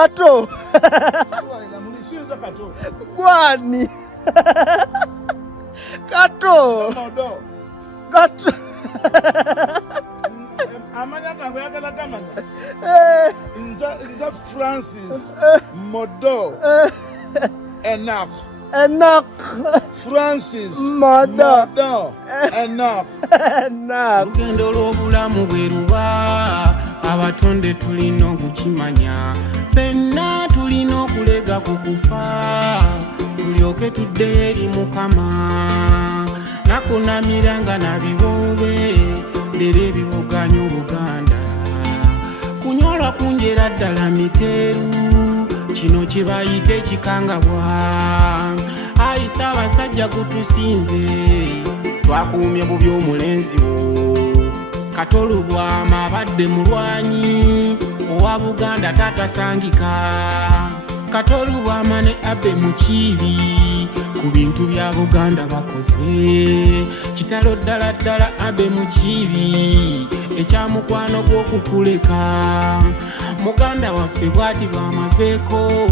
Kato. Gwani. Kato. Kato. Amanya kango yakala kamanya. Nza Francis Modo. Enough. Francis Modo. Enough. Lugendo lw'obulamu bwe luba abatonde tulina okukimanya ffenna tulina okulega ku kufa tulyoke tudde eri Mukama nakunamiranga na biwoobe lero ebibuganya Obuganda kunyolwa kunjera ddala miteeru kino kye bayita ekikangabwa ayisa abasajja kutusinze twakuumye bubi omulenzi wo Kato Lubwama abadde mulwanyi owa Buganda tatasangika Kato Lubwama ne Abe Mukiibi ku bintu bya Buganda bakoze kitalo ddala ddala Abe Mukiibi ekyamukwano gw'okukuleka Muganda waffe bw'ati bw'amazeeko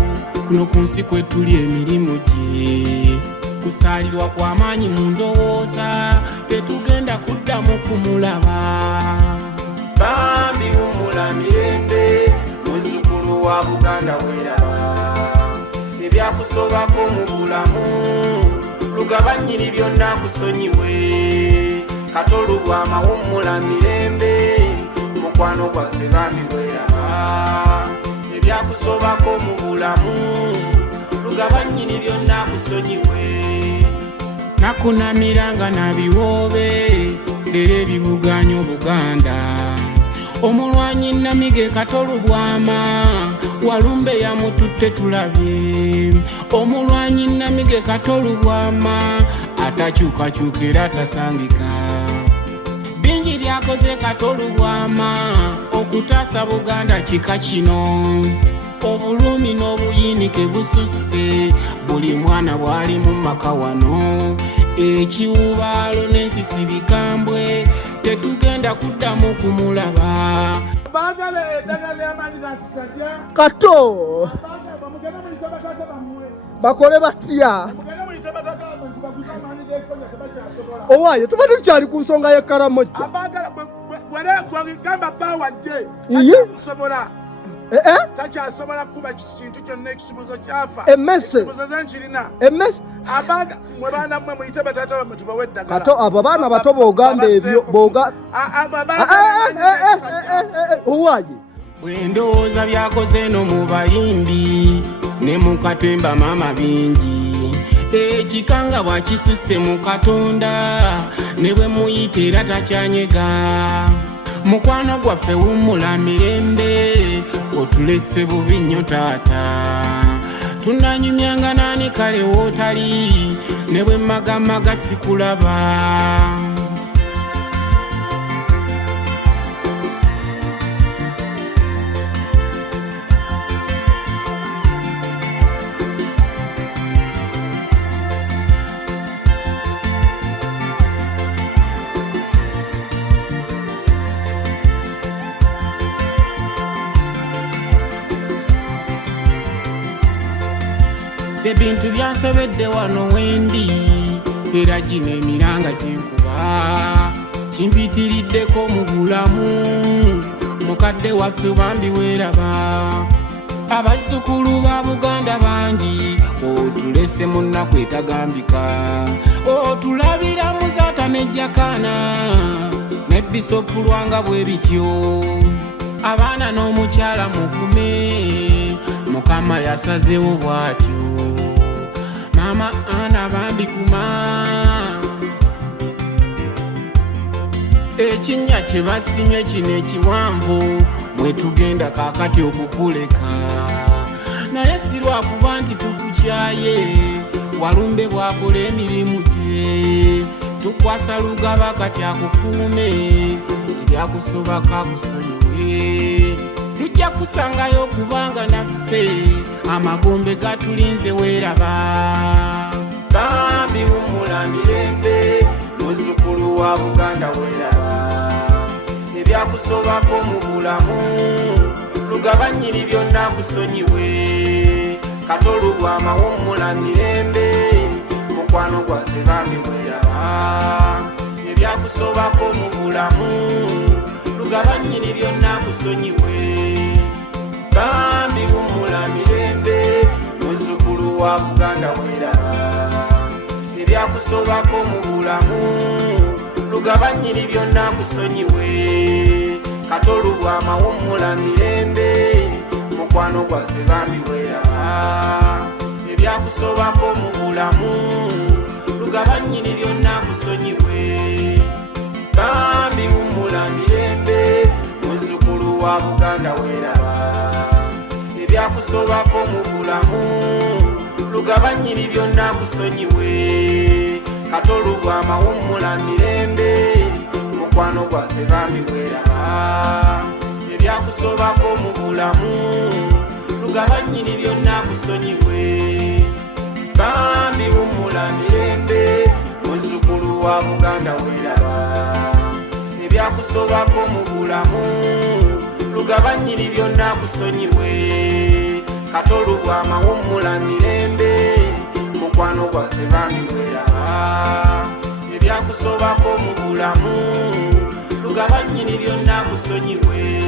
kuno ku nsi kwe tuli emirimu gye kusaalirwa kw'amaanyi mu ndowooza tetugenda kuddamu kumulaba bambi wumula mirembe muzzukulu wa Buganda weeraba ebyakusobako mu bulamu lugabanyiri byonna kusonyiwe Kato Lubwama wumula mirembe mukwano gwaffe bambi weeraba ebyakusobako mu bulamu lugabanyiri byonna kusonyiwe nakunamiranga na biwoobe lero ebibuganya Obuganda omulwanyi namige Kato Lubwama walumbe yamututte tulabye omulwanyi namige Kato Lubwama atakyukakyukira atasangika bingi byakoze Kato Lubwama okutaasa Buganda kika kino obulumi n'obuyinike bususse buli mwana bwali mu maka wano ekiwubaalo n'ensisi bikambwe tetugenda kuddamu kumulaba Kato. Bakole batya. Owaye tubadde tukyali ku nsonga y'ekkaramojja. Gamba bawajje. Takyasobola kuba kintu kyonna ekisibuzo kyafa. Ekisibuzo zenkirina. Abaga mwe baana mmwe muyite bataata bammwe tubawe eddagala. Kato abo baana bato boogamba ebyo owaye bwe ndowooza byakoze no mu bayimbi ne mu katemba maama bingi ekikanga bwakisusse mu Katonda ne bwe muyita era takyanyega mukwano gwaffe wumula mirembe otulese bubi nnyo taata tunanyumyanga nani kale wootali ne bwe magamaga sikulaba ebintu byansobedde wano wendi era gino emiranga gyenkuba kimpitiriddeko mu bulamu mukadde waffe bambi weeraba abazzukulu ba Buganda bangi otulese mu nnaku etagambika otulabira muzaata nejjakaana nebbisopu Lwanga bwe bityo abaana n'omukyala mukume Mukama yasazeewo bw'atyo Mama ana bambi kuma ekinnya kye basimye kino ekiwanvu mwe tugenda kaakati okukuleka naye si lwakuba nti tukukyaye walumbe bwakola emirimu gye tukwasa lugaba kati akukuume ebyakusobako akusonyiwe tujja kusangayo kubanga naffe amagombe gatulinze weeraba bambi wumula mirembe muzzukulu wa Buganda weeraba ebyakusobako mu bulamu lugabanyiri byonna kusonyiwe Kato Lubwama w'ommula mirembe mukwano gwaffe bambi bweraba ebyakusobako mu bulamu lugabanyiri byonna kusonyiwe bambi w'ommula mirembe muzzukulu wa Buganda bweraba ebyakusobako mu bulamu lugabanyiri byonna kusonyiwe Kato Lubwama w'ommula mirembe mukwano gwaffe bambi bweraba ebyakusobako mu bulamu lugabanyiri byonna kusonyiwe bambi w'ommula mirembe muzzukulu wa Buganda bweraba ebyakusobako mu bulamu lugabanyiri byonna kusonyiwe Kato Lubwama w'ommula mirembe mukwano gwaffe bambi bweraba ebyakusobako mu bulamu lugabanyiri byonna kusonyiwe bambi w'ommula mirembe muzzukulu wa Buganda bweraba ebyakusobako mu bulamu lugabanyiri byonna kusonyiwe Kato Lubwama w'ommula mirembe mukwano gwaffe bambi bweraba ebyakusobako mu bulamu lugabanyiri byonna kusonyiwe